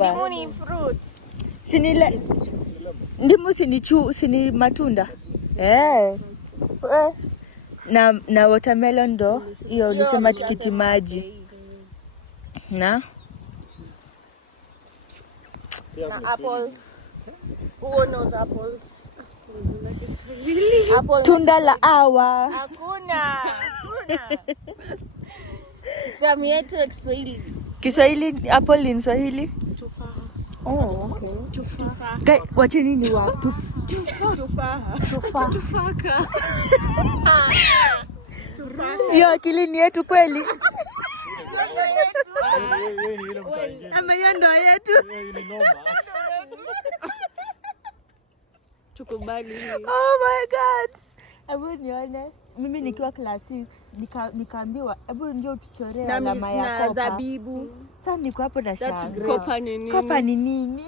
Ndimu ni fruit. Ndimu sini matunda. Na watermelon ndo hiyo ulisema tikiti maji. Na Apples. Who knows apples? Tunda la awa. Hakuna. Sami yetu ya Kiswahili. Kiswahili, apple ni Swahili? Tufaha. Oh, okay. Tufaha. Wacha nini wa? Tufaha. Tufaka. Tufaha. Hiyo akili ni yetu kweli? Ama hiyo ndo yetu. Tukubali. Oh my God. Hebu nione. Mimi nikiwa class 6 nikaambiwa hebu ndio tuchoree alama ya kopa. Na zabibu. Sasa niko hapo na shanga. Kopa ni nini? Kopa ni nini?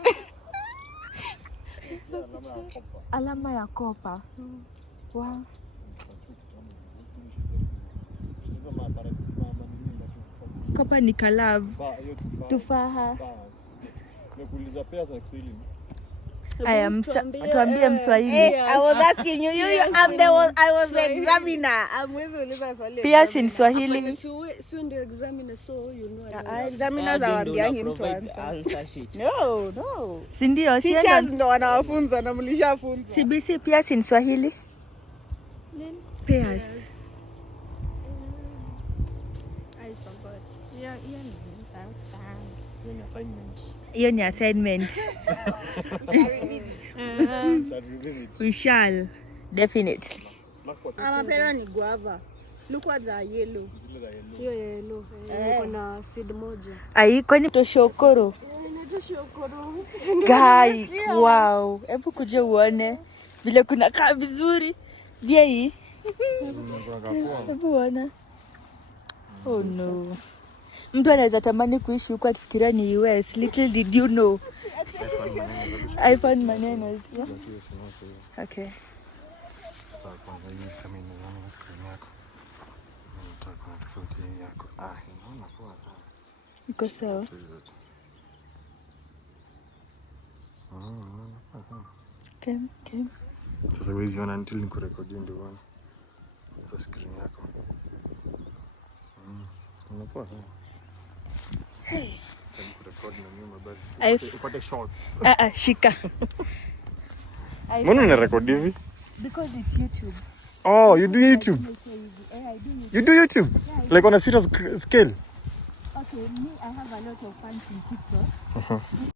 Alama ya kopa. Wow. Kopa ni kalavu. Tufaha. Nikuuliza pesa za Kiswahili. Tuambie Mswahili. I was asking you. I was the examiner. Amwezi uliza swali. Pia si Swahili. Sio ndio examiner, so you know. Examiners awaambiangi mtu answer sheet. No. Si ndio? Teachers ndo wanawafunza na mlishafunza. CBC pia si Swahili. Nini? Pairs. I forgot. Yeah. Hiyo ni assignment. We shall definitely. Amapera ni guava. Look what the yellow. Hiyo yellow. Iko na seed moja. Ai, kwani toshokoro? Guy, wow. Hebu kuja uone vile kuna kaa vizuri. Vya hii. Hebu ona. Oh no. Mtu anaweza tamani kuishi huko akifikiria ni US. Little did you know. iPhone maneno. Yeah? Okay. Iko sawa. Okay. Sasa wezi wana until nikurekodi ndio bwana. Kwa screen yako. Unapoa sana. Upate shots. Shika. Mbona unarekodi hivi? Because it's YouTube. Oh, you do YouTube? I do YouTube. You do YouTube? Yeah, like on a serious scale? Okay, me, I have a lot of fans in TikTok.